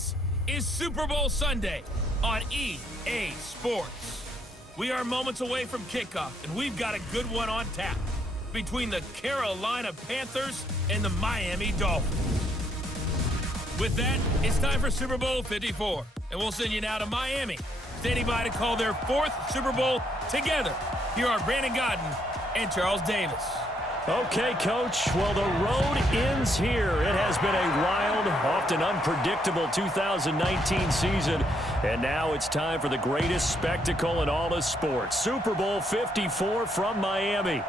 This is Super Bowl Sunday on EA Sports. We are moments away from kickoff, and we've got a good one on tap between the Carolina Panthers and the Miami Dolphins. With that, it's time for Super Bowl 54, and we'll send you now to Miami, standing by to call their fourth Super Bowl together. Here are Brandon Godden and Charles Davis. Okay, Coach. Well, the road ends here. It has been a wild, often unpredictable 2019 season, and now it's time for the greatest spectacle in all of sports. Super Bowl 54 from Miami.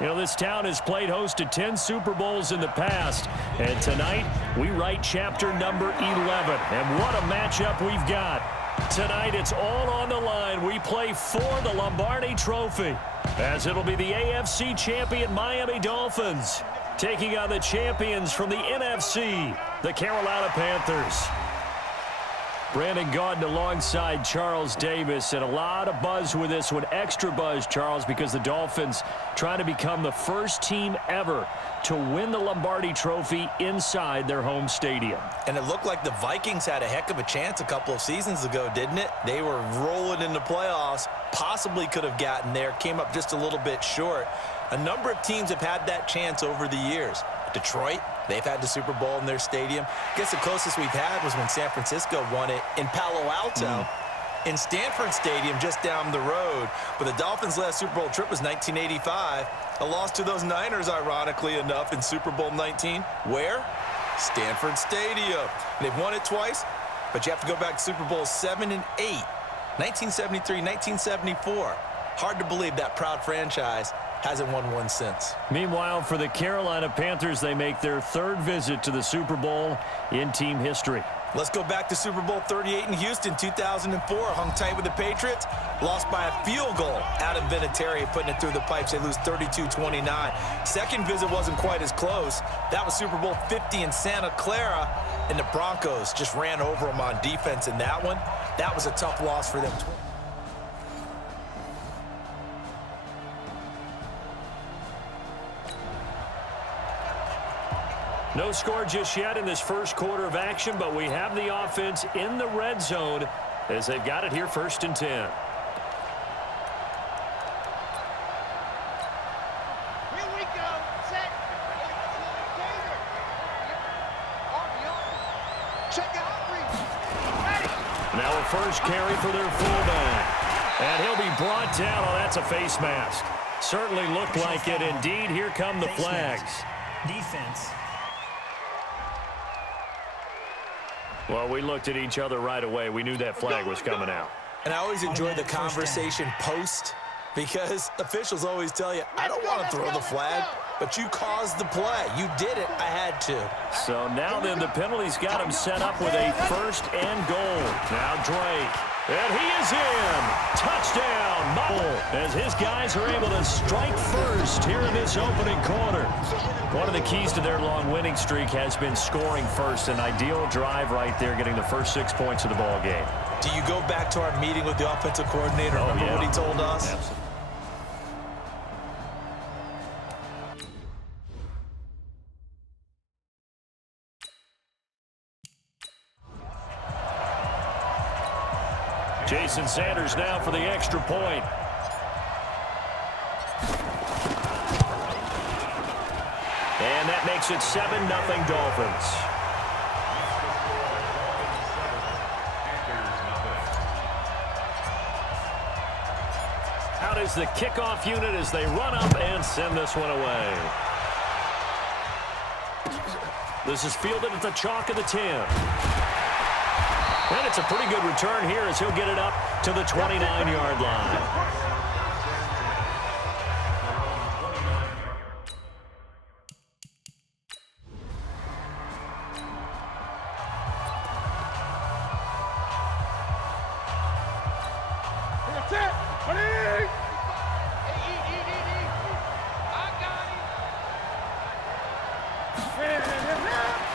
You know, this town has played host to 10 Super Bowls in the past, and tonight we write chapter number 11. And what a matchup we've got. Tonight it's all on the line. We play for the Lombardi Trophy, as it'll be the AFC champion Miami Dolphins taking on the champions from the NFC, the Carolina Panthers. Brandon Gaudin alongside Charles Davis, and a lot of buzz with this one. Extra buzz, Charles, because the Dolphins trying to become the first team ever to win the Lombardi Trophy inside their home stadium. And it looked like the Vikings had a heck of a chance a couple of seasons ago, didn't it? They were rolling in the playoffs, possibly could have gotten there, came up just a little bit short. A number of teams have had that chance over the years. Detroit, they've had the Super Bowl in their stadium. I guess the closest we've had was when San Francisco won it in Palo Alto in Stanford Stadium just down the road. But the Dolphins' last Super Bowl trip was 1985. A loss to those Niners, ironically enough, in Super Bowl 19. Where? Stanford Stadium. They've won it twice, but you have to go back to Super Bowl 7 and 8. 1973, 1974. Hard to believe that proud franchise hasn't won one since. Meanwhile, for the Carolina Panthers, they make their third visit to the Super Bowl in team history. Let's go back to Super Bowl 38 in Houston, 2004. Hung tight with the Patriots. Lost by a field goal out of Vinatieri, putting it through the pipes. They lose 32-29. Second visit wasn't quite as close. That was Super Bowl 50 in Santa Clara, and the Broncos just ran over them on defense in that one. That was a tough loss for them. No score just yet in this first quarter of action, but we have the offense in the red zone as they've got it here, 1st and 10. Here we go. Set. Check out. Ready. Now a first carry for their fullback. And he'll be brought down. Oh, that's a face mask. Certainly looked like it. Indeed, here come the flags. Defense. Well, we looked at each other right away. We knew that flag was coming out. And I always enjoy the conversation post, because officials always tell you, I don't want to throw the flag, but you caused the play. You did it. I had to. So now then the penalty's got him set up with a 1st and goal. Now Drake. And he is in. Touchdown. As his guys are able to strike first here in this opening quarter. One of the keys to their long winning streak has been scoring first. An ideal drive right there, getting the first 6 points of the ball game. Do you go back to our meeting with the offensive coordinator? Remember what he told us? Absolutely. Jason Sanders now for the extra point. And that makes it 7-0 Dolphins. Out is the kickoff unit as they run up and send this one away. This is fielded at the chalk of the 10. And it's a pretty good return here as he'll get it up to the 29-yard line.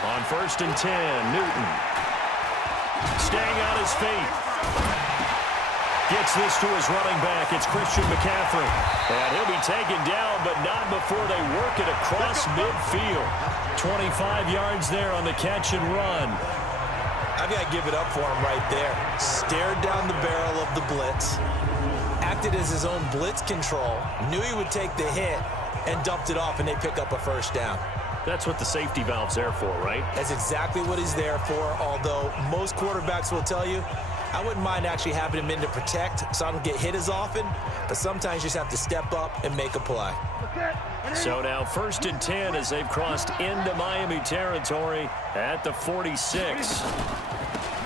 On 1st and 10, Newton. Staying on his feet. Gets this to his running back. It's Christian McCaffrey. And he'll be taken down, but not before they work it across midfield. 25 yards there on the catch and run. I've got to give it up for him right there. Stared down the barrel of the blitz, acted as his own blitz control, knew he would take the hit, and dumped it off, and they pick up a first down. That's what the safety valve's there for, right? That's exactly what he's there for, although most quarterbacks will tell you, I wouldn't mind actually having him in to protect so I don't get hit as often, but sometimes you just have to step up and make a play. So now 1st and 10 as they've crossed into Miami territory at the 46.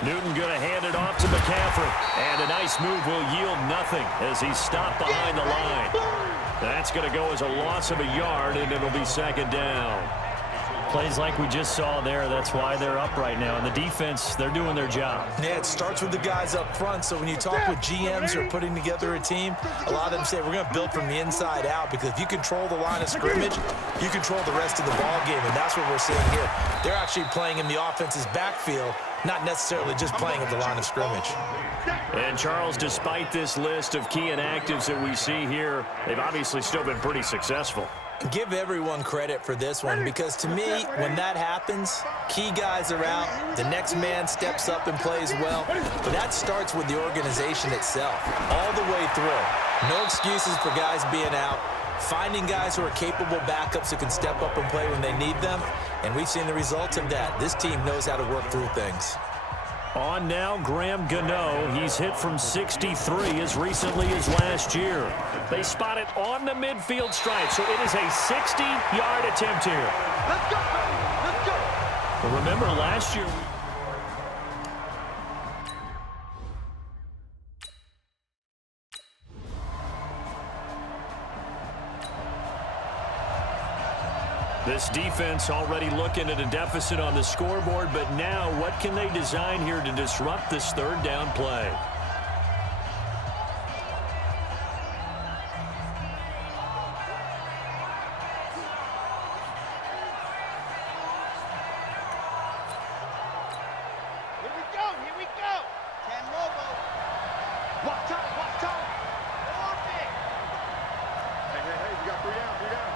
Newton going to hand it off to McCaffrey, and a nice move will yield nothing as he's stopped behind the line. That's going to go as a loss of a yard, and it'll be 2nd down. Plays like we just saw there, that's why they're up right now. And the defense, they're doing their job. Yeah, it starts with the guys up front. So when you talk with GMs who are putting together a team, a lot of them say we're going to build from the inside out, because if you control the line of scrimmage, you control the rest of the ball game, and that's what we're seeing here. They're actually playing in the offense's backfield, not necessarily just playing at the line of scrimmage. And Charles, despite this list of key inactives that we see here, they've obviously still been pretty successful. Give everyone credit for this one, because to me, when that happens, key guys are out, the next man steps up and plays well, but that starts with the organization itself, all the way through. No excuses for guys being out, finding guys who are capable backups who can step up and play when they need them, and we've seen the results of that. This team knows how to work through things. On now, Graham Gano. He's hit from 63 as recently as last year. They spot it on the midfield stripe, so it is a 60-yard attempt here. Let's go, baby. Let's go. Well, remember last year... This defense already looking at a deficit on the scoreboard, but now what can they design here to disrupt this 3rd down play? Here we go. 10 Lobo. Watch time. More big. Hey, we got 3 down.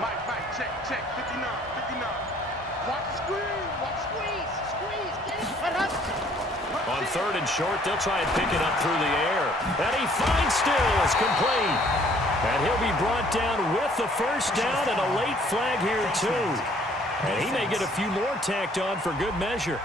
Mike, check, 59. Watch the Squeeze. Get it. On 3rd and short, they'll try and pick it up through the air. And he finds still. It's complete. And he'll be brought down with the first down and a late flag here, too. And he may get a few more tacked on for good measure.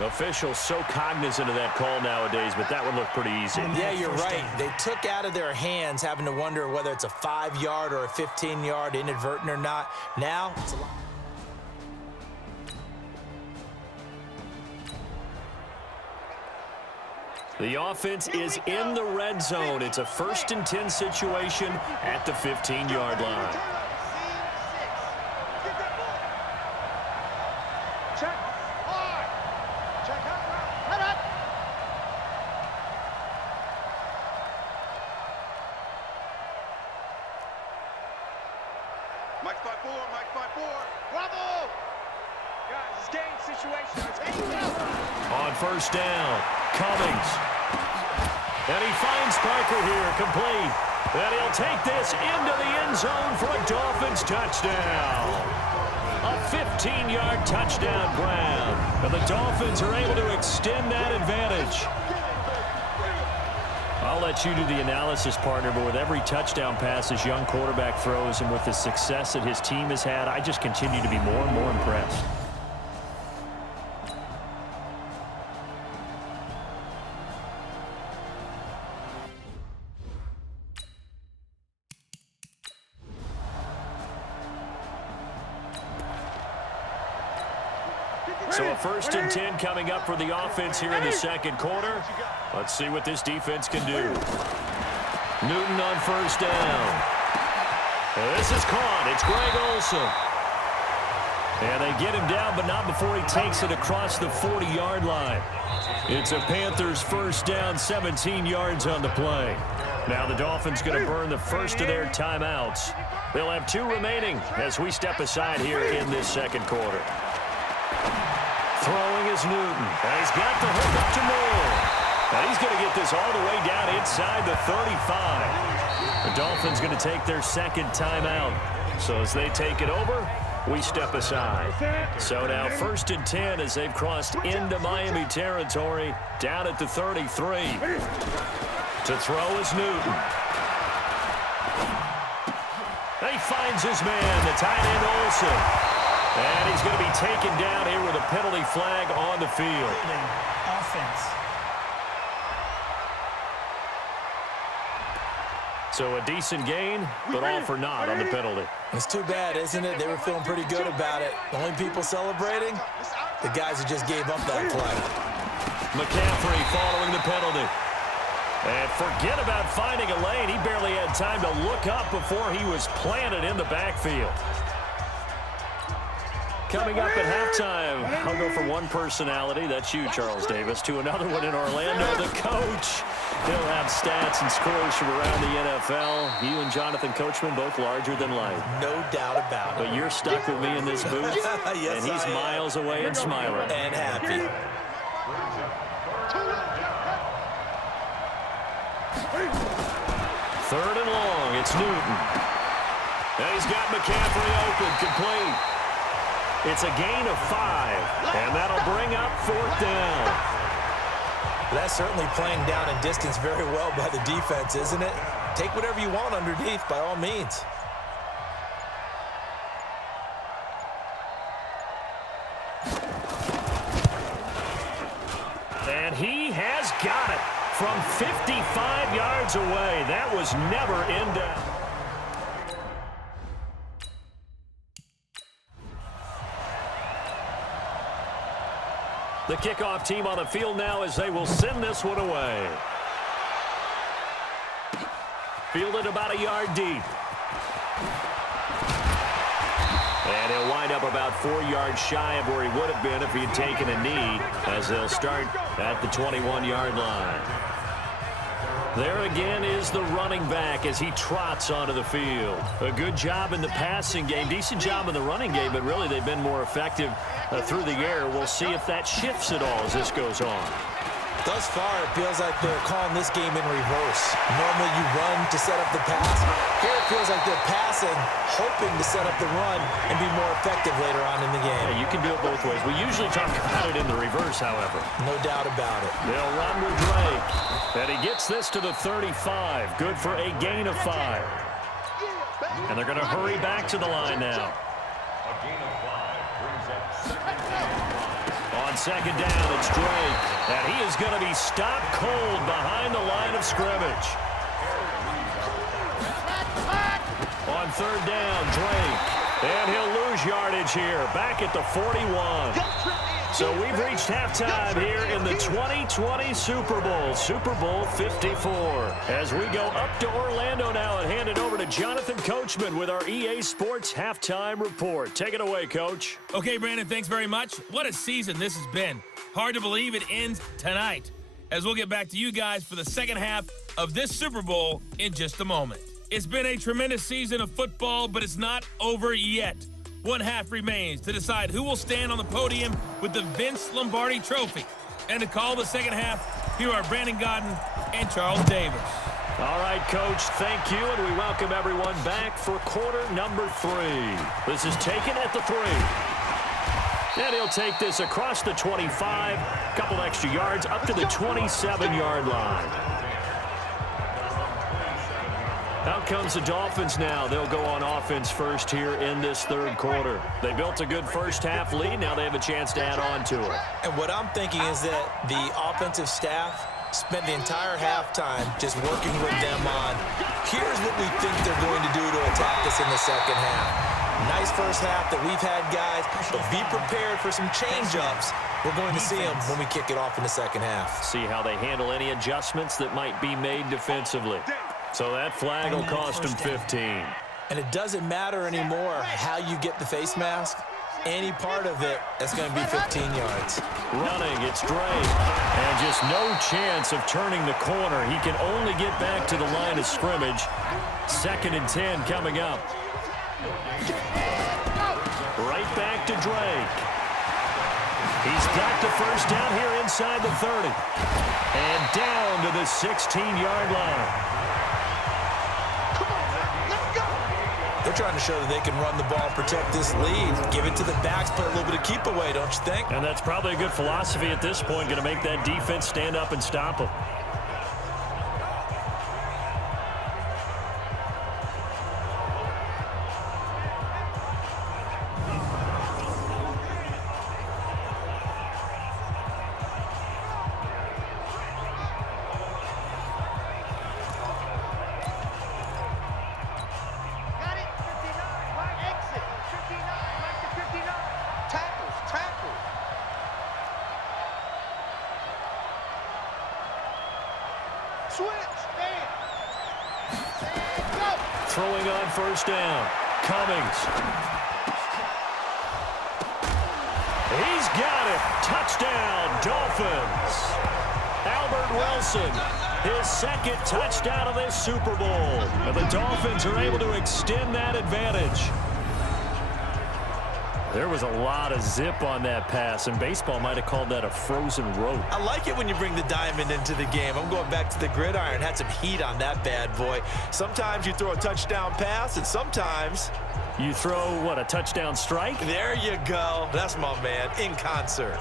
Officials so cognizant of that call nowadays, but that would look pretty easy. Yeah, you're right. They took out of their hands having to wonder whether it's a 5-yard or a 15-yard, inadvertent or not. Now, it's a lot. The offense is in the red zone. It's a 1st and 10 situation at the 15-yard line. Check. Hard. Check out. Head up. Mike 5-4. Bravo. Guys, it's game situation. There you go. On 1st down, Cummings. And he finds Parker here, complete. And he'll take this into the end zone for a Dolphins touchdown. A 15-yard touchdown grab. And the Dolphins are able to extend that advantage. I'll let you do the analysis, partner, but with every touchdown pass this young quarterback throws and with the success that his team has had, I just continue to be more and more impressed. So a 1st and 10 coming up for the offense here in the 2nd quarter. Let's see what this defense can do. Newton on 1st down. This is caught. It's Greg Olsen. And they get him down, but not before he takes it across the 40-yard line. It's a Panthers 1st down, 17 yards on the play. Now the Dolphins going to burn the first of their timeouts. They'll have 2 remaining as we step aside here in this 2nd quarter. Throwing is Newton. And he's got the hook up to Moore. And he's going to get this all the way down inside the 35. The Dolphins going to take their 2nd timeout. So as they take it over, we step aside. So now 1st and 10 as they've crossed into Miami territory, down at the 33. To throw is Newton. He finds his man, the tight end Olsen. And he's going to be taken down here with a penalty flag on the field. Offense. So a decent gain, but all for naught on the penalty. It's too bad, isn't it? They were feeling pretty good about it. The only people celebrating, the guys who just gave up that play. McCaffrey following the penalty. And forget about finding a lane. He barely had time to look up before he was planted in the backfield. Coming up at halftime, I'll go from one personality, that's you, Charles Davis, to another one in Orlando, the coach. He'll have stats and scores from around the NFL. You and Jonathan Coachman, both larger than life. No doubt about it. But you're stuck with me in this booth, Yes, and he's miles away and smiling. And happy. Third and long, it's Newton. And he's got McCaffrey open, complete. It's a gain of 5, and that'll bring up 4th down. That's certainly playing down in distance very well by the defense, isn't it? Take whatever you want underneath, by all means. And he has got it from 55 yards away. That was never in doubt. The kickoff team on the field now as they will send this one away. Fielded about a yard deep. And he'll wind up about 4 yards shy of where he would have been if he had taken a knee, as they'll start at the 21-yard line. There again is the running back as he trots onto the field. A good job in the passing game, decent job in the running game, but really they've been more effective through the air. We'll see if that shifts at all as this goes on. Thus far, it feels like they're calling this game in reverse. Normally you run to set up the pass. Here it feels like they're passing, hoping to set up the run and be more effective later on in the game. Yeah, you can do it both ways. We usually talk about it in the reverse, however. No doubt about it. They'll run with Drake. And he gets this to the 35. Good for a gain of 5. And they're going to hurry back to the line now. On 2nd down, it's Drake. And he is going to be stopped cold behind the line of scrimmage. On 3rd down, Drake. And he'll lose yardage here, back at the 41. So we've reached halftime here in the 2020 Super Bowl, Super Bowl 54. As we go up to Orlando now and hand it over to Jonathan Coachman with our EA Sports Halftime Report. Take it away, Coach. Okay, Brandon, thanks very much. What a season this has been. Hard to believe it ends tonight, as we'll get back to you guys for the second half of this Super Bowl in just a moment. It's been a tremendous season of football, but it's not over yet. One half remains to decide who will stand on the podium with the Vince Lombardi Trophy. And to call the second half, here are Brandon Godden and Charles Davis. All right, Coach, thank you, and we welcome everyone back for quarter number 3. This is taken at the 3. And he'll take this across the 25, couple extra yards, up to the 27-yard line. Out comes the Dolphins now. They'll go on offense first here in this 3rd quarter. They built a good first half lead. Now they have a chance to add on to it. And what I'm thinking is that the offensive staff spent the entire halftime just working with them on, here's what we think they're going to do to attack us in the second half. Nice first half that we've had, guys, but be prepared for some change-ups. We're going to see them when we kick it off in the second half. See how they handle any adjustments that might be made defensively. So that flag will cost him 15. And it doesn't matter anymore how you get the face mask. Any part of it, that's going to be 15 yards. Running, it's Drake. And just no chance of turning the corner. He can only get back to the line of scrimmage. 2nd and 10 coming up. Right back to Drake. He's got the first down here inside the 30. And down to the 16-yard line. They're trying to show that they can run the ball, protect this lead, give it to the backs, play a little bit of keep away, don't you think? And that's probably a good philosophy at this point, going to make that defense stand up and stop them. Throwing on first down. Cummings. He's got it. Touchdown, Dolphins. Albert Wilson, his second touchdown of this Super Bowl. And the Dolphins are able to extend that advantage. There was a lot of zip on that pass, and baseball might have called that a frozen rope. I like it when you bring the diamond into the game. I'm going back to the gridiron. Had some heat on that bad boy. Sometimes you throw a touchdown pass, and sometimes you throw, what, a touchdown strike? There you go. That's my man, in concert.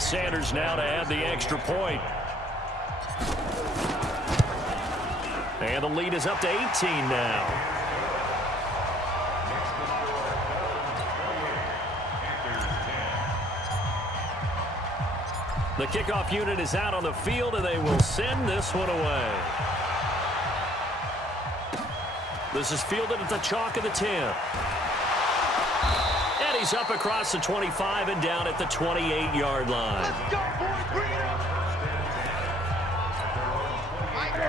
Sanders now to add the extra point. And the lead is up to 18 now. The kickoff unit is out on the field, and they will send this one away. This is fielded at the chalk of the 10. And he's up across the 25 and down at the 28-yard line. Let's go, boys. Bring it up.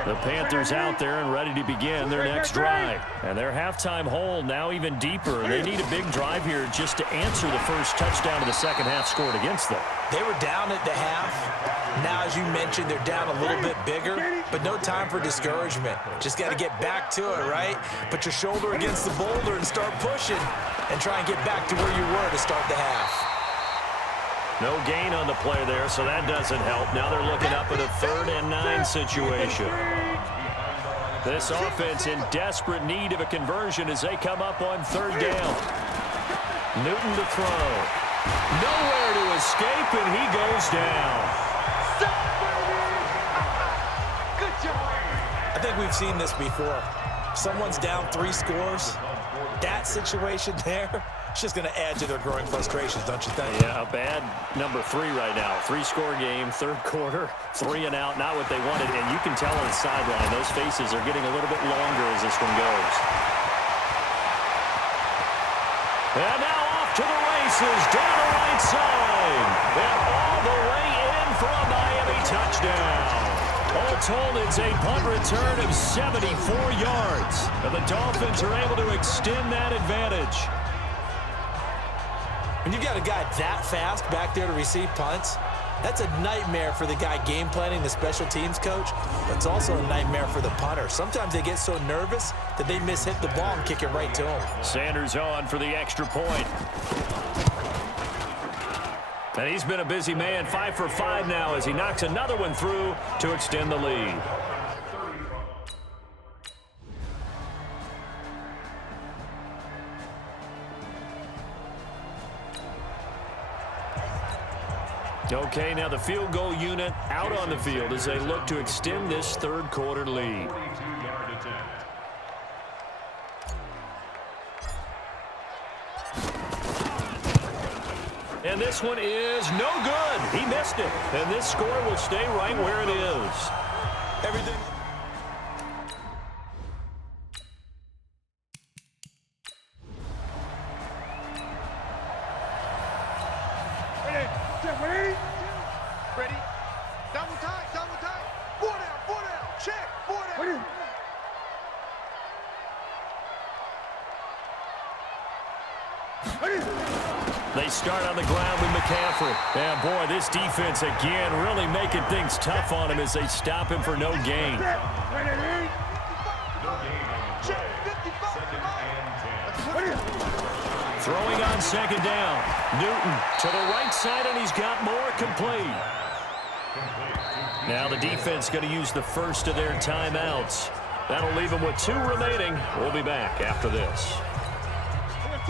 The Panthers out there and ready to begin their next drive. And their halftime hole now even deeper. They need a big drive here just to answer the first touchdown of the second half scored against them. They were down at the half. Now, as you mentioned, they're down a little bit bigger, but no time for discouragement. Just got to get back to it, right? Put your shoulder against the boulder and start pushing and try and get back to where you were to start the half. No gain on the play there, so that doesn't help. Now they're looking up at a 3rd and 9 situation. This offense in desperate need of a conversion as they come up on 3rd down. Newton to throw. Nowhere to escape, and he goes down. Good job. I think we've seen this before. Someone's down 3 scores. That situation there, it's just going to add to their growing frustrations, don't you think? Yeah, a bad number 3 right now. 3-score game, 3rd quarter, 3 and out, not what they wanted. And you can tell on the sideline, those faces are getting a little bit longer as this one goes. And now off to the races, down the right side. And all the way in for a Miami touchdown. All told, it's a punt return of 74 yards. And the Dolphins are able to extend that advantage. When you've got a guy that fast back there to receive punts, that's a nightmare for the guy game planning, the special teams coach, but it's also a nightmare for the punter. Sometimes they get so nervous that they miss-hit the ball and kick it right to him. Sanders on for the extra point. And he's been a busy man, 5 for 5 now as he knocks another one through to extend the lead. Okay, now the field goal unit out on the field as they look to extend this 3rd quarter lead. And this one is no good. He missed it. And this score will stay right where it is. Everything. Ready? Double tight, double tight. 4 down, check, 4 down. They start on the ground with McCaffrey. And boy, this defense again really making things tough on him as they stop him for no gain. Throwing on 2nd down. Newton to the right side, and he's got more complete. Now the defense going to use the first of their timeouts. That'll leave them with 2 remaining. We'll be back after this.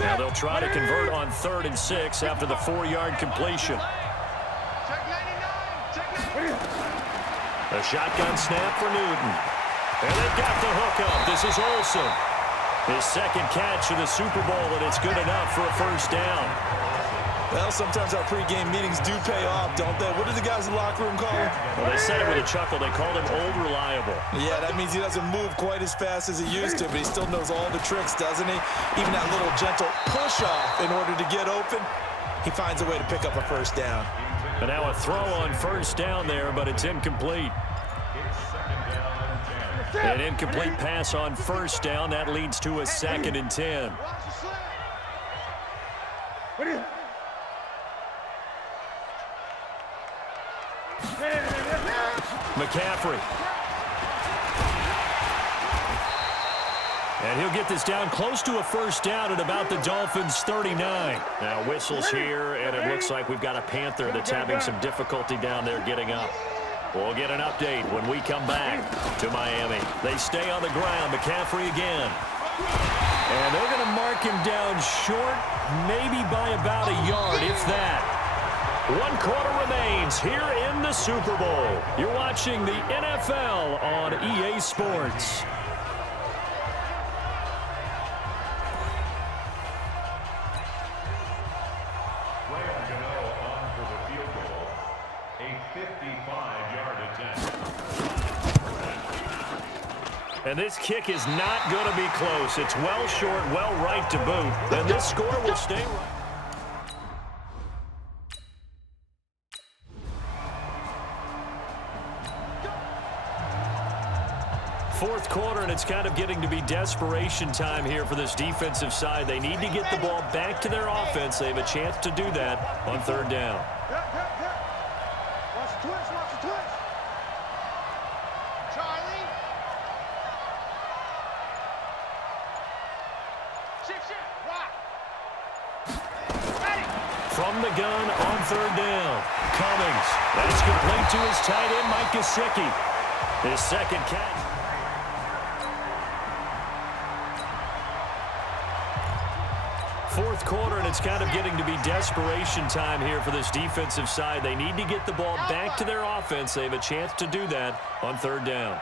Now they'll try to convert on 3rd and 6 after the 4-yard completion. A shotgun snap for Newton. And they got the hook up. This is Olsen. His 2nd catch of the Super Bowl, and it's good enough for a 1st down. Well, sometimes our pregame meetings do pay off, don't they? What did the guys in the locker room call him? Well, they said it with a chuckle. They called him Old Reliable. Yeah, that means he doesn't move quite as fast as he used to, but he still knows all the tricks, doesn't he? Even that little gentle push-off in order to get open, he finds a way to pick up a 1st down. And now a throw on 1st down there, but it's incomplete. An incomplete pass on 1st down. That leads to a 2nd and 10. McCaffrey. And he'll get this down close to a 1st down at about the Dolphins' 39. Now whistles here, and it looks like we've got a Panther that's having some difficulty down there getting up. We'll get an update when we come back to Miami. They stay on the ground. McCaffrey again. And they're going to mark him down short, maybe by about a yard, if that. 1 quarter remains here in the Super Bowl. You're watching the NFL on EA Sports. And this kick is not going to be close. It's well short, well right to boot. And this score will stay right. 4th quarter, and it's kind of getting to be desperation time here for this defensive side. They need to get the ball back to their offense. They have a chance to do that on 3rd down. Watch the twist, watch the twist. Charlie. Shift, rock. Ready. From the gun on 3rd down. Cummings. That's complete to his tight end, Mike Gesicki. His 2nd catch. 4th quarter, and it's kind of getting to be desperation time here for this defensive side. They need to get the ball back to their offense. They have a chance to do that on 3rd down.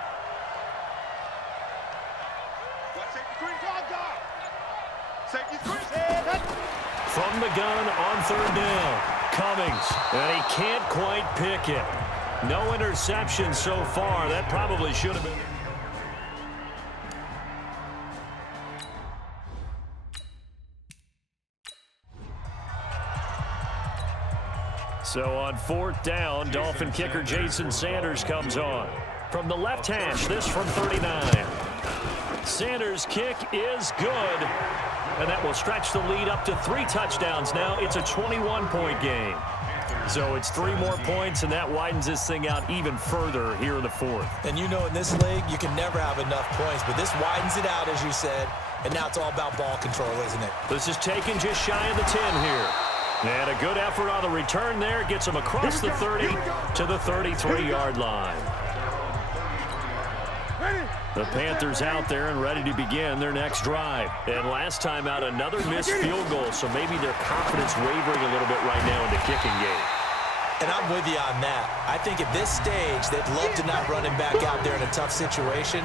From the gun on 3rd down. Cummings, and he can't quite pick it. No interception so far. That probably should have been. So on 4th down, Dolphin kicker Jason Sanders comes on. From the left hash, this from 39. Sanders' kick is good. And that will stretch the lead up to 3 touchdowns now. It's a 21-point game. So it's 3 more points, and that widens this thing out even further here in the 4th. And you know in this league, you can never have enough points, but this widens it out, as you said, and now it's all about ball control, isn't it? This is taken just shy of the 10 here. And a good effort on the return there. Gets him across the 30 to the 33-yard line. The Panthers out there and ready to begin their next drive. And last time out, another missed field goal, so maybe their confidence wavering a little bit right now in the kicking game. And I'm with you on that. I think at this stage, they'd love to not run him back out there in a tough situation.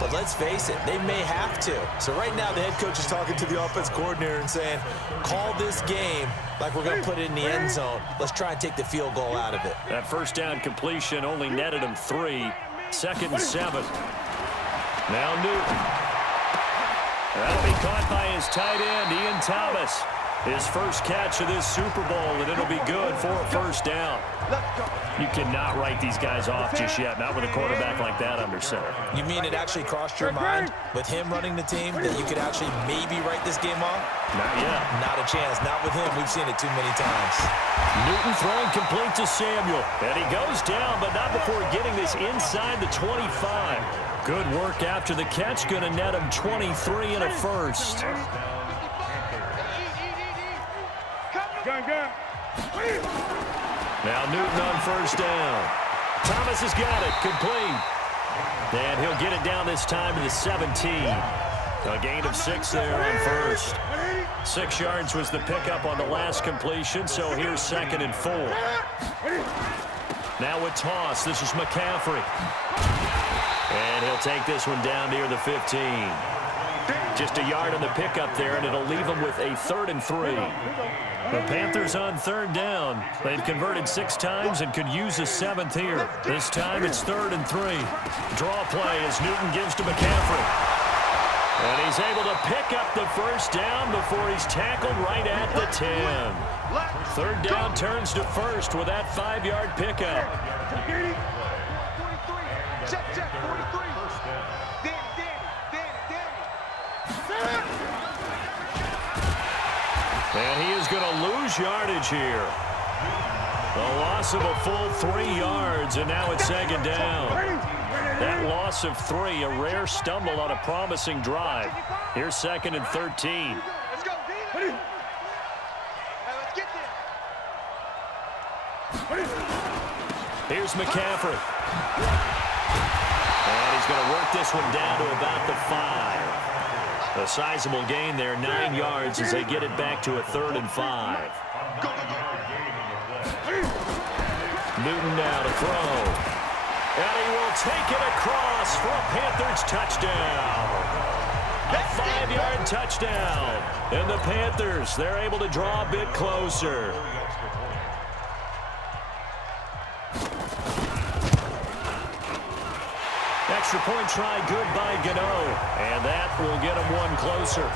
But let's face it, they may have to. So right now, the head coach is talking to the offense coordinator and saying, call this game like we're going to put it in the end zone. Let's try and take the field goal out of it. That 1st down completion only netted him 3. 2nd and 7. Now Newton. That'll be caught by his tight end, Ian Thomas. His 1st catch of this Super Bowl, and it'll be good for a 1st down. You cannot write these guys off just yet, not with a quarterback like that under center. You mean it actually crossed your mind with him running the team that you could actually maybe write this game off? Not yet. Not a chance. Not with him. We've seen it too many times. Newton throwing complete to Samuel. And he goes down, but not before getting this inside the 25. Good work after the catch. Going to net him 23 and a 1st. Now Newton on 1st down. Thomas has got it. Complete. And he'll get it down this time to the 17. A gain of 6 there on first. 6 yards was the pickup on the last completion, so here's 2nd and 4. Now with toss, this is McCaffrey. And he'll take this one down near the 15. Just a yard on the pickup there, and it'll leave him with a 3rd and 3. The Panthers on 3rd down. They've converted 6 times and could use a 7th here. This time it's 3rd and 3. Draw play as Newton gives to McCaffrey. And he's able to pick up the first down before he's tackled right at the 10. 3rd down turns to 1st with that 5-yard pickup. 43. Check, 43. Danny. And he is going to lose yardage here. A loss of a full 3 yards, and now it's 2nd down. That loss of 3, a rare stumble on a promising drive. Here's 2nd and 13. Let's go, Dina. Hey, let's get there. Here's McCaffrey. And he's going to work this one down to about the 5. A sizable gain there, 9 yards as they get it back to a 3rd and 5. Newton now to throw. And he will take it across for a Panthers touchdown. A 5-yard touchdown. And the Panthers, they're able to draw a bit closer. Extra point try good by Gano. And that will get him one closer.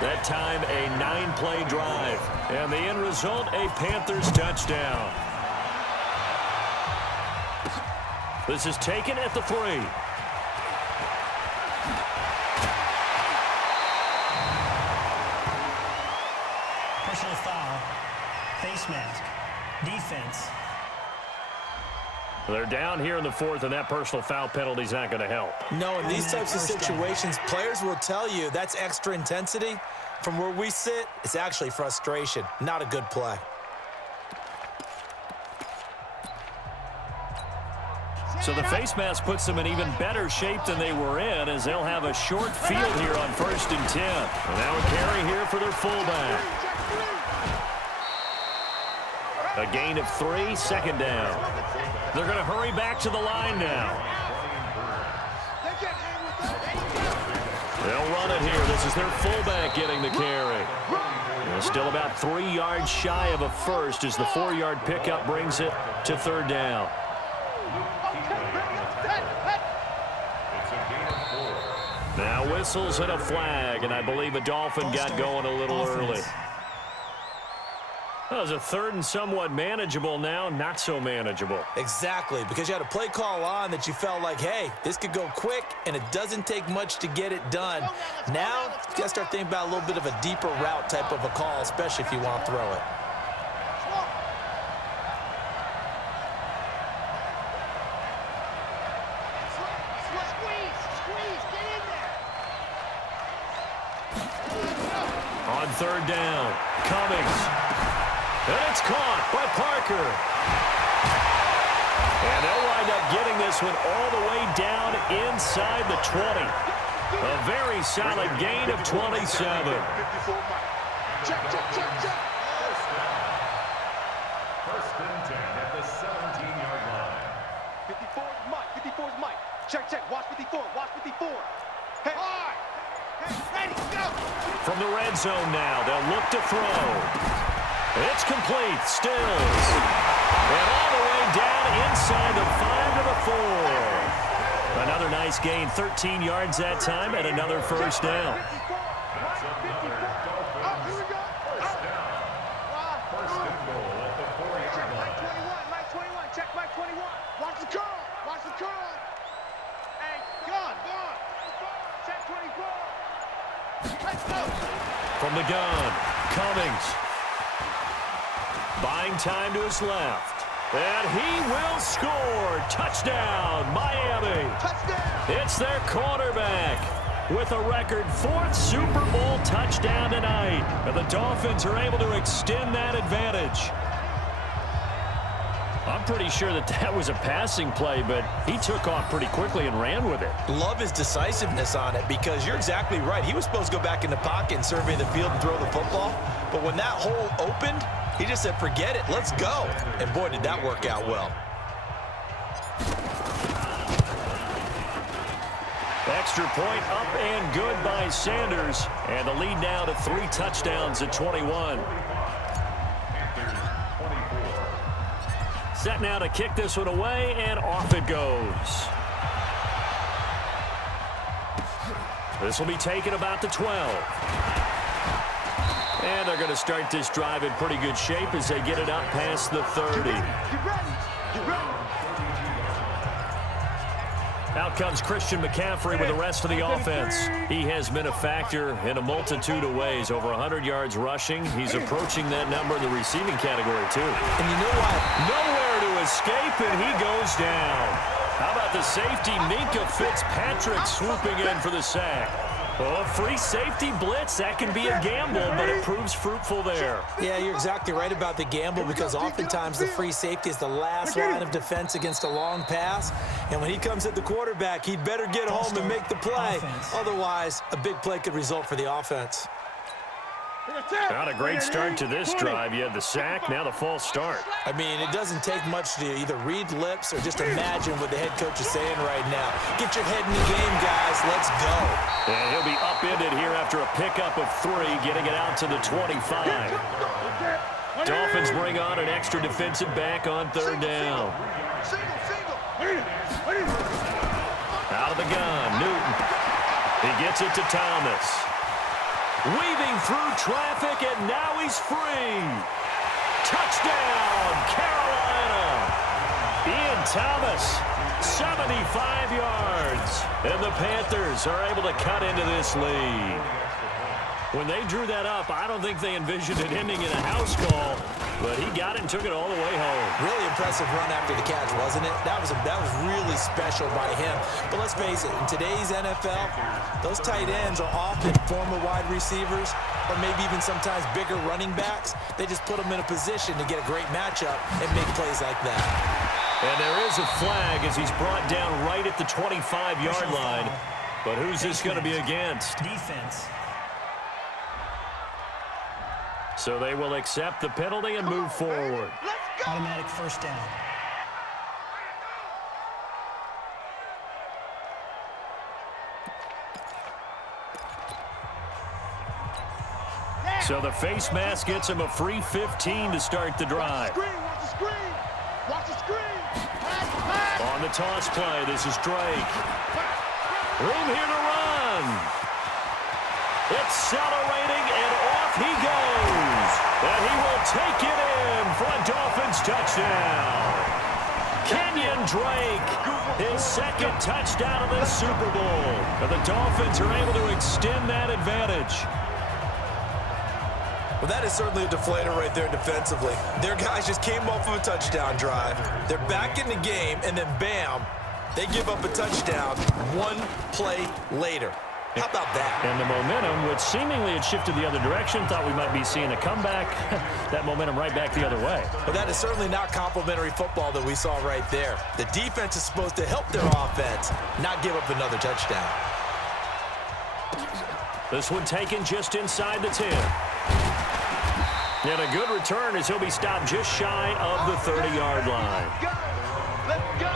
That time a 9-play drive. And the end result, a Panthers touchdown. This is taken at the 3. Personal foul, face mask, defense. They're down here in the 4th, and that personal foul penalty is not going to help. No, in these types of situations, players will tell you that's extra intensity. From where we sit, it's actually frustration, not a good play. So the face mask puts them in even better shape than they were in, as they'll have a short field here on 1st and 10. And now a carry here for their fullback. A gain of 3, 2nd down. They're going to hurry back to the line now. They'll run it here. This is their fullback getting the carry. And still about 3 yards shy of a first as the 4-yard pickup brings it to 3rd down. Now whistles and a flag, and I believe a Dolphin got going a little early. That was a 3rd and somewhat manageable, now not so manageable. Exactly, because you had a play call on that you felt like, hey, this could go quick, and it doesn't take much to get it done. Now, you got to start thinking about a little bit of a deeper route type of a call, especially if you want to throw it. On 3rd down, Cummings. And it's caught by Parker. And they'll wind up getting this one all the way down inside the 20. A very solid gain of 27. Check. First and 10 at the 17-yard line. 54 is Mike. Check. Watch 54. Hey, ready, go. From the red zone now, they'll look to throw. It's complete, Stills. And all the way down inside the 5 to the 4. Another nice gain, 13 yards that time, and another first down. First and goal at the 4-yard line. Mike 21. Check Mike 21. Watch the curl. Hey, gone. Check 24. Let's go. From the gun, Cummings. Buying time to his left. And he will score. Touchdown, Miami. Touchdown. It's their quarterback with a record 4th Super Bowl touchdown tonight. And the Dolphins are able to extend that advantage. A pretty sure that that was a passing play, but he took off pretty quickly and ran with it. Love his decisiveness on it because you're exactly right. He was supposed to go back in the pocket and survey the field and throw the football. But when that hole opened, he just said, forget it, let's go. And boy, did that work out well. Extra point up and good by Sanders. And the lead now to 3 touchdowns at 21. Set now to kick this one away, and off it goes. This will be taken about the 12. And they're going to start this drive in pretty good shape as they get it up past the 30. Out comes Christian McCaffrey with the rest of the offense. He has been a factor in a multitude of ways. Over 100 yards rushing. He's approaching that number in the receiving category, too. And you know what? Nowhere to escape, and he goes down. How about the safety, Minka Fitzpatrick, swooping in for the sack? Oh, free safety blitz, that can be a gamble, but it proves fruitful there. Yeah, you're exactly right about the gamble because oftentimes the free safety is the last line of defense against a long pass. And when he comes at the quarterback, he'd better get home and make the play. Otherwise, a big play could result for the offense. Not a great start to this drive. You had the sack, now the false start. I mean, it doesn't take much to either read lips or just imagine what the head coach is saying right now. Get your head in the game, guys. Let's go. And he'll be upended here after a pickup of 3, getting it out to the 25. Dolphins bring on an extra defensive back on 3rd down. Out of the gun, Newton. He gets it to Thomas. Weaving through traffic, and now he's free. Touchdown, Carolina. Ian Thomas, 75 yards. And the Panthers are able to cut into this lead. When they drew that up, I don't think they envisioned it ending in a house call, but he got it and took it all the way home. Really impressive run after the catch, wasn't it? That was really special by him. But let's face it, in today's NFL, those tight ends are often former wide receivers or maybe even sometimes bigger running backs. They just put them in a position to get a great matchup and make plays like that. And there is a flag as he's brought down right at the 25-yard line. But who's this going to be against? Defense. So they will accept the penalty and move forward. Automatic first down. So the face mask gets him a free 15 to start the drive. Watch the screen. On the toss play, this is Drake. Room here to run. Accelerating, and off he goes. And he will take it in for a Dolphins touchdown. Kenyon Drake, his 2nd touchdown of this Super Bowl. And the Dolphins are able to extend that advantage. Well, that is certainly a deflator right there defensively. Their guys just came off of a touchdown drive. They're back in the game, and then bam, they give up a touchdown 1 play later. How about that? And the momentum, which seemingly had shifted the other direction, thought we might be seeing a comeback. That momentum right back the other way. But that is certainly not complimentary football that we saw right there. The defense is supposed to help their offense, not give up another touchdown. This one taken just inside the 10. And a good return as he'll be stopped just shy of the 30-yard line. Let's go.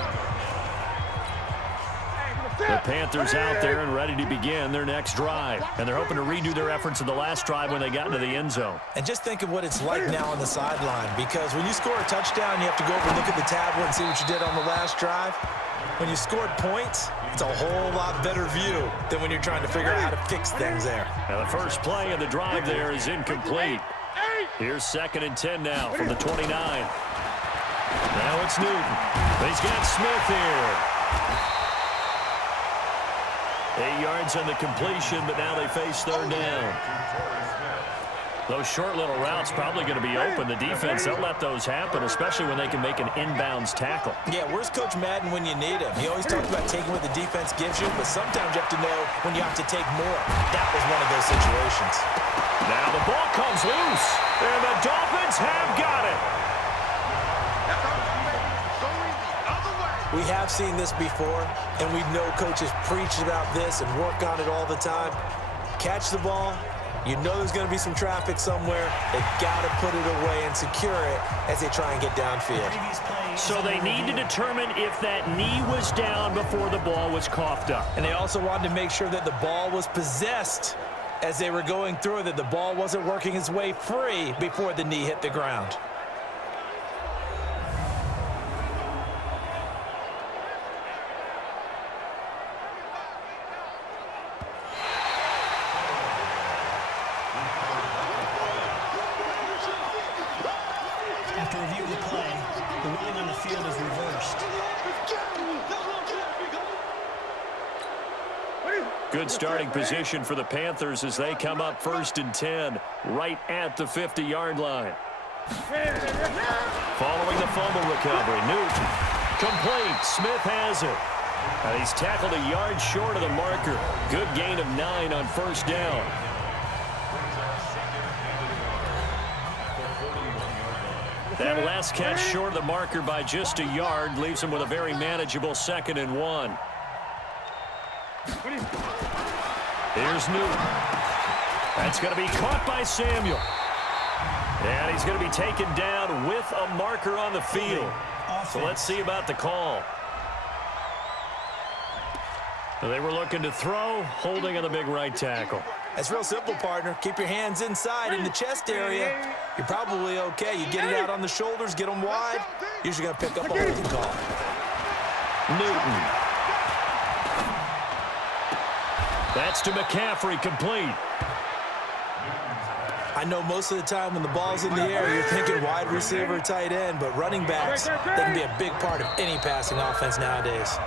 The Panthers out there and ready to begin their next drive. And they're hoping to redo their efforts of the last drive when they got into the end zone. And just think of what it's like now on the sideline, because when you score a touchdown, you have to go over and look at the tablet and see what you did on the last drive. When you scored points, it's a whole lot better view than when you're trying to figure out how to fix things there. Now the first play of the drive there is incomplete. Here's 2nd and 10 now from the 29. Now it's Newton. He's got Smith here. 8 yards on the completion, but now they face 3rd down. Those short little routes probably going to be open. The defense, they'll let those happen, especially when they can make an inbounds tackle. Yeah, where's Coach Madden when you need him? He always talks about taking what the defense gives you, but sometimes you have to know when you have to take more. That was one of those situations. Now the ball comes loose, and the Dolphins have got it. We have seen this before, and we know coaches preach about this and work on it all the time. Catch the ball. You know there's going to be some traffic somewhere. They've got to put it away and secure it as they try and get downfield. So they need to determine if that knee was down before the ball was coughed up. And they also wanted to make sure that the ball was possessed as they were going through it, that the ball wasn't working its way free before the knee hit the ground. After review of the play, the ruling on the field is reversed. Good starting position for the Panthers as they come up 1st and 10, right at the 50-yard line. Following the fumble recovery, Newton complete. Smith has it. And he's tackled a yard short of the marker. Good gain of 9 on 1st down. That last catch short of the marker by just a yard leaves him with a very manageable 2nd and 1. Here's Newton. That's going to be caught by Samuel. And he's going to be taken down with a marker on the field. So let's see about the call. They were looking to throw, holding on the big right tackle. That's real simple, partner. Keep your hands inside in the chest area. You're probably okay. You get it out on the shoulders, get them wide. Usually going to pick up a holding call. Newton. That's to McCaffrey, complete. I know most of the time when the ball's in the air, you're thinking wide receiver, tight end, but running backs, they can be a big part of any passing offense nowadays.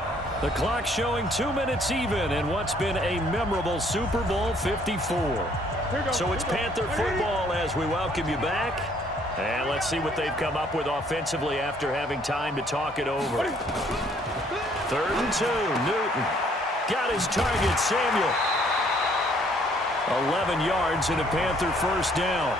The clock showing 2 minutes even in what's been a memorable Super Bowl 54. So it's Panther football as we welcome you back. And let's see what they've come up with offensively after having time to talk it over. 3rd and 2, Newton. Got his target, Samuel. 11 yards and a Panther 1st down.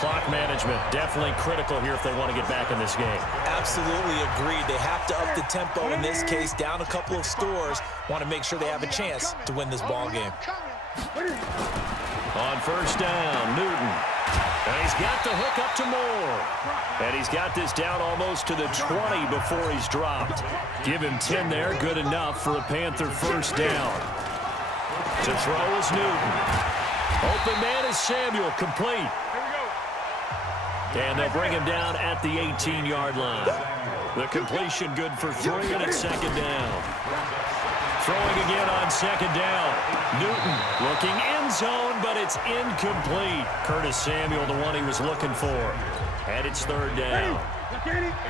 Clock management definitely critical here if they want to get back in this game. Absolutely agreed. They have to up the tempo in this case, down a couple of scores. Want to make sure they have a chance to win this ball game. On 1st down, Newton. And he's got the hook up to Moore. And he's got this down almost to the 20 before he's dropped. Give him 10 there, good enough for a Panther 1st down. To throw is Newton. Open man is Samuel, complete. And they'll bring him down at the 18-yard line. The completion good for 3, and it's 2nd down. Throwing again on 2nd down. Newton looking end zone, but it's incomplete. Curtis Samuel, the one he was looking for. And it's 3rd down.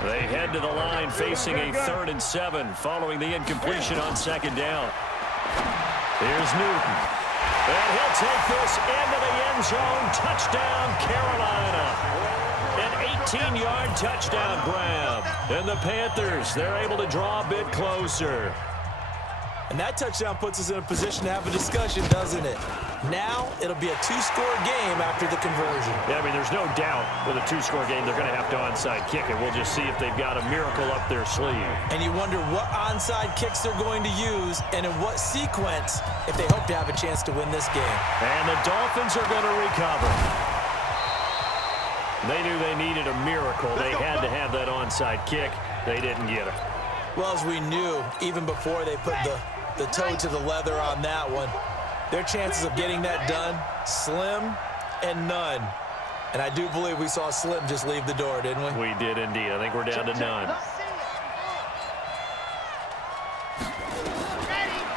They head to the line facing a 3rd and 7 following the incompletion on 2nd down. Here's Newton. And he'll take this into the end zone. Touchdown, Carolina. An 18-yard touchdown grab. And the Panthers, they're able to draw a bit closer. And that touchdown puts us in a position to have a discussion, doesn't it? Now, it'll be a 2-score game after the conversion. Yeah, I mean, there's no doubt with a 2-score game, they're going to have to onside kick it. We'll just see if they've got a miracle up their sleeve. And you wonder what onside kicks they're going to use and in what sequence if they hope to have a chance to win this game. And the Dolphins are going to recover. They knew they needed a miracle. They had to have that onside kick. They didn't get it. Well, as we knew, even before they put the toe to the leather on that one, their chances of getting that done, slim and none. And I do believe we saw Slim just leave the door, didn't we? We did indeed. I think we're down to none.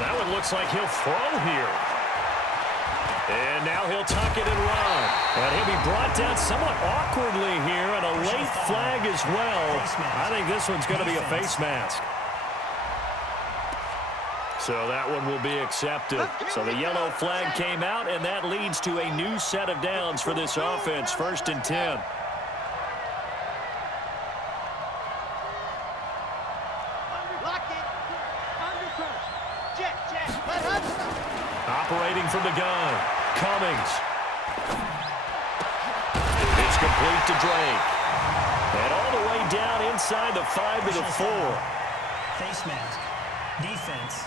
That one looks like he'll throw here. And now he'll tuck it and run. And he'll be brought down somewhat awkwardly here, and a late flag as well. I think this one's going to be a face mask. So that one will be accepted. So the yellow flag came out, and that leads to a new set of downs for this offense. 1st and 10. Operating from the gun, Cummings. It's complete to Drake. And all the way down inside the 5 to the 4. Face mask. Defense.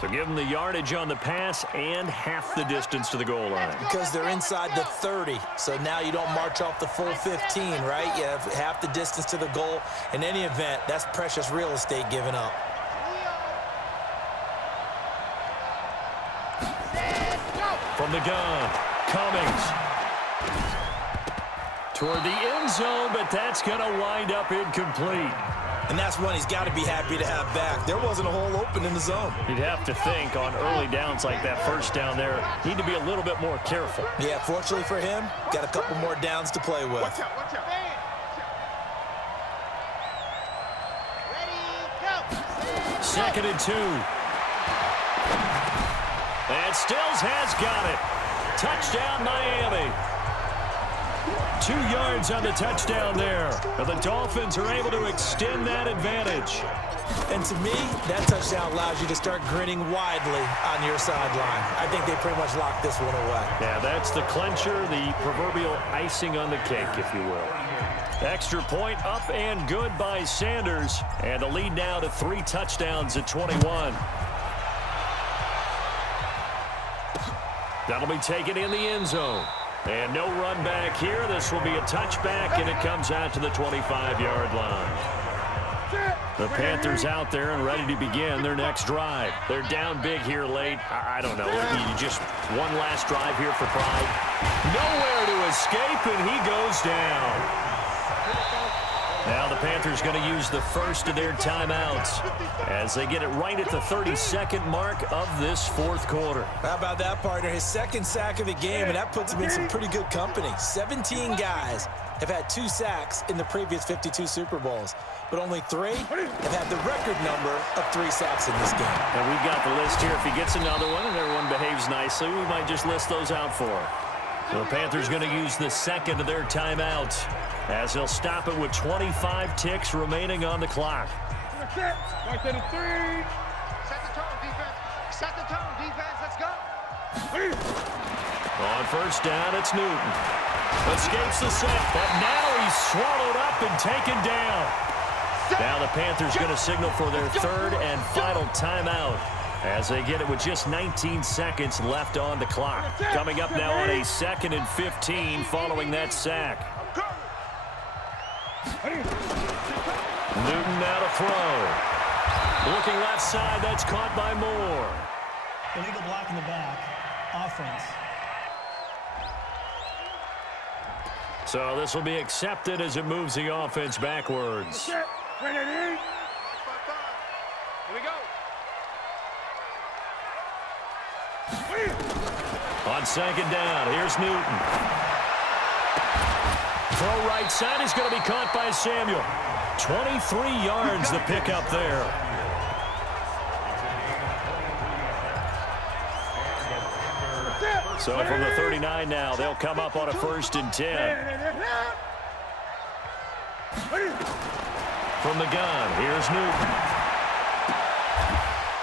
So give them the yardage on the pass and half the distance to the goal line. Because they're inside the 30, so now you don't march off the full 15, right? You have half the distance to the goal. In any event, that's precious real estate given up. From the gun, Cummings. Toward the end zone, but that's going to wind up incomplete. And that's one he's got to be happy to have back. There wasn't a hole open in the zone. You'd have to think on early downs like that first down there, need to be a little bit more careful. Yeah, fortunately for him, got a couple more downs to play with. Watch out, watch out. Ready, go. 2nd and 2. And Stills has got it. Touchdown, Miami. 2 yards on the touchdown there. And the Dolphins are able to extend that advantage. And to me, that touchdown allows you to start grinning widely on your sideline. I think they pretty much locked this one away. Yeah, that's the clincher, the proverbial icing on the cake, if you will. Extra point up and good by Sanders. And the lead now to 3 touchdowns at 21. That'll be taken in the end zone. And no run back here. This will be a touchback, and it comes out to the 25-yard line. The Panthers out there and ready to begin their next drive. They're down big here late. I don't know. You just one last drive here for pride. Nowhere to escape, and he goes down. Now the Panthers going to use the first of their timeouts as they get it right at the 32nd mark of this 4th quarter. How about that, partner? His 2nd sack of the game, and that puts him in some pretty good company. 17 guys have had 2 sacks in the previous 52 Super Bowls, but only 3 have had the record number of 3 sacks in this game. And we've got the list here. If he gets another one and everyone behaves nicely, we might just list those out for him. So the Panthers going to use the 2nd of their timeouts as they'll stop it with 25 ticks remaining on the clock. Set the tone, defense. Set the tone, defense. Let's go. On first down, it's Newton. Escapes the set, but now he's swallowed up and taken down. Now the Panthers going to signal for their 3rd and final timeout as they get it with just 19 seconds left on the clock. Coming up now on a 2nd and 15 following that sack. Newton now to throw. Looking left side, that's caught by Moore. Illegal block in the back. Offense. So this will be accepted as it moves the offense backwards. Here we go. On 2nd down, here's Newton. Throw right side is going to be caught by Samuel. 23 yards the pickup there. So from the 39 now, they'll come up on a 1st and 10. From the gun, here's Newton.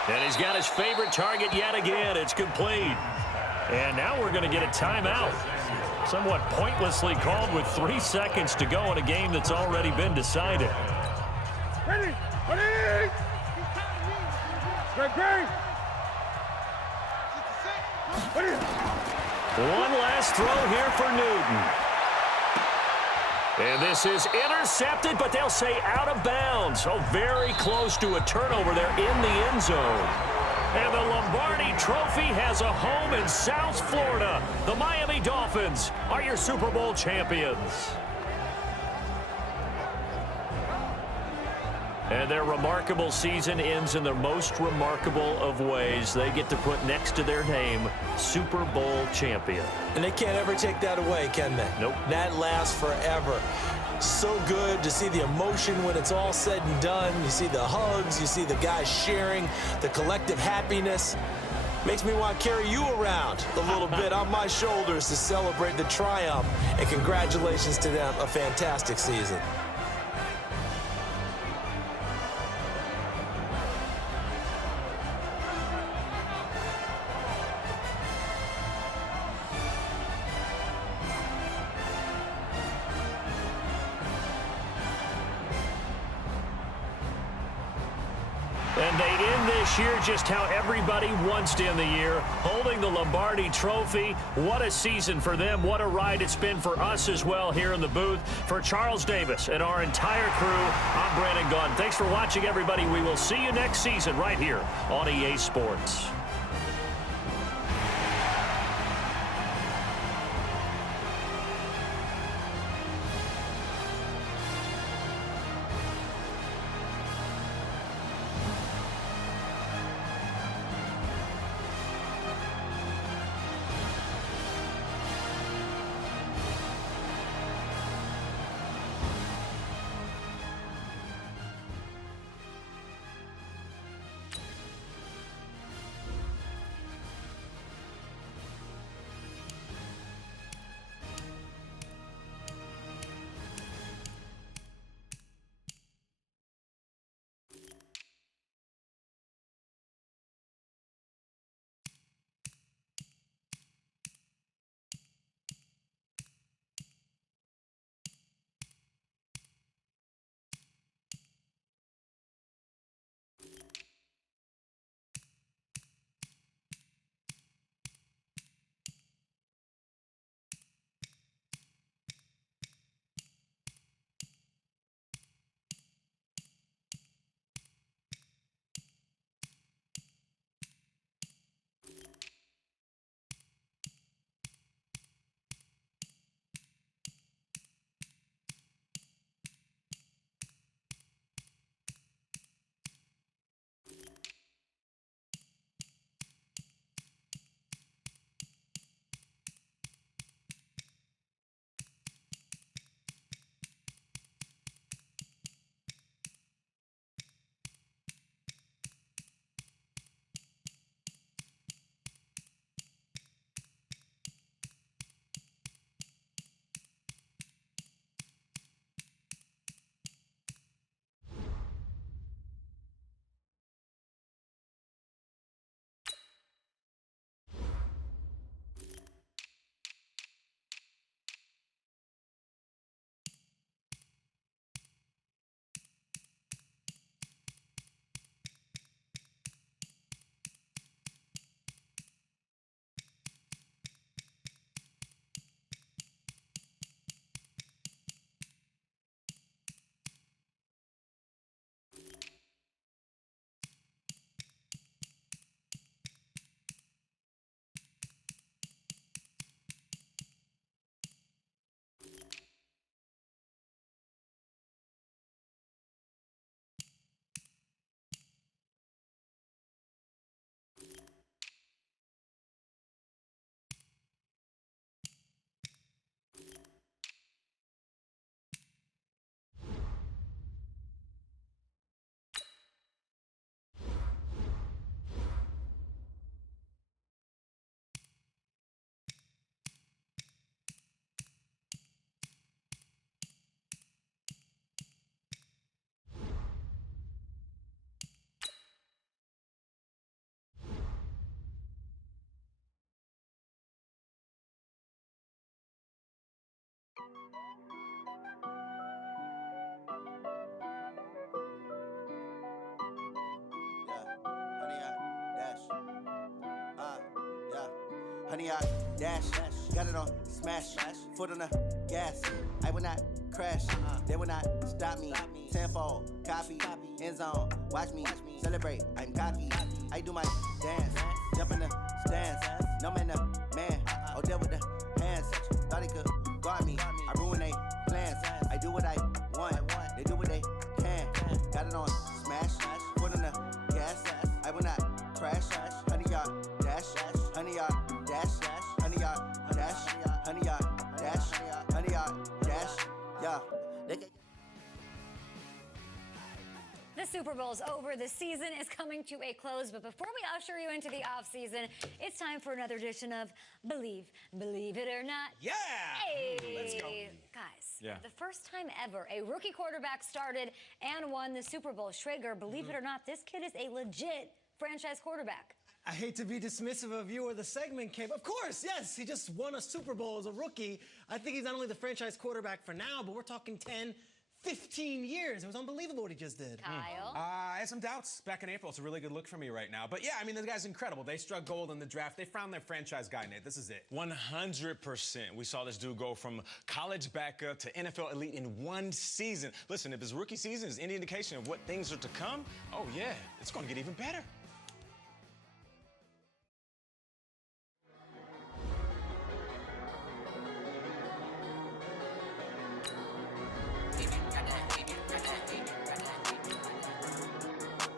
And he's got his favorite target yet again. It's complete. And now we're going to get a timeout. Somewhat pointlessly called with 3 seconds to go in a game that's already been decided. Ready, ready. Great. One last throw here for Newton. And this is intercepted, but they'll say out of bounds. So very close to a turnover there in the end zone. And the Lombardi Trophy has a home in South Florida. The Miami Dolphins are your Super Bowl champions. And their remarkable season ends in the most remarkable of ways. They get to put next to their name, Super Bowl champion. And they can't ever take that away, can they? Nope. That lasts forever. So good to see the emotion when it's all said and done. You see the hugs, you see the guys sharing, the collective happiness. Makes me want to carry you around a little bit on my shoulders to celebrate the triumph. And congratulations to them, a fantastic season. And they end this year just how everybody wants to end the year, holding the Lombardi Trophy. What a season for them. What a ride it's been for us as well here in the booth. For Charles Davis and our entire crew, I'm Brandon Gunn. Thanks for watching, everybody. We will see you next season right here on EA Sports. Honey, I dash, got it on smash, foot on the gas. I will not crash, they will not stop me. Tenfold, copy, end zone, watch me celebrate. I'm cocky, I do my dance, jump in the stands. No man, the man, oh, there with the hands. Thought he could guard me, I ruin they plans. I do what I want, they do what they can. Got it on smash, foot on the gas. I will not crash, honey, y'all dash, honey, y'all dash, honey, y'all dash, honey, y'all dash, honey, y'all dash, yeah. The Super Bowl's over. The season is coming to a close. But before we usher you into the offseason, it's time for another edition of Believe It or Not. Yeah! Hey! Let's go. Guys, the first time ever a rookie quarterback started and won the Super Bowl. Schrager, believe it or not, this kid is a legit franchise quarterback. I hate to be dismissive of you or the segment, Kate. Of course, yes, he just won a Super Bowl as a rookie. I think he's not only the franchise quarterback for now, but we're talking 10, 15 years. It was unbelievable what he just did. Kyle? I had some doubts back in April. It's a really good look for me right now. But yeah, I mean, the guy's incredible. They struck gold in the draft. They found their franchise guy, Nate. This is it. 100%. We saw this dude go from college backup to NFL elite in one season. Listen, if his rookie season is any indication of what things are to come, oh yeah, it's going to get even better.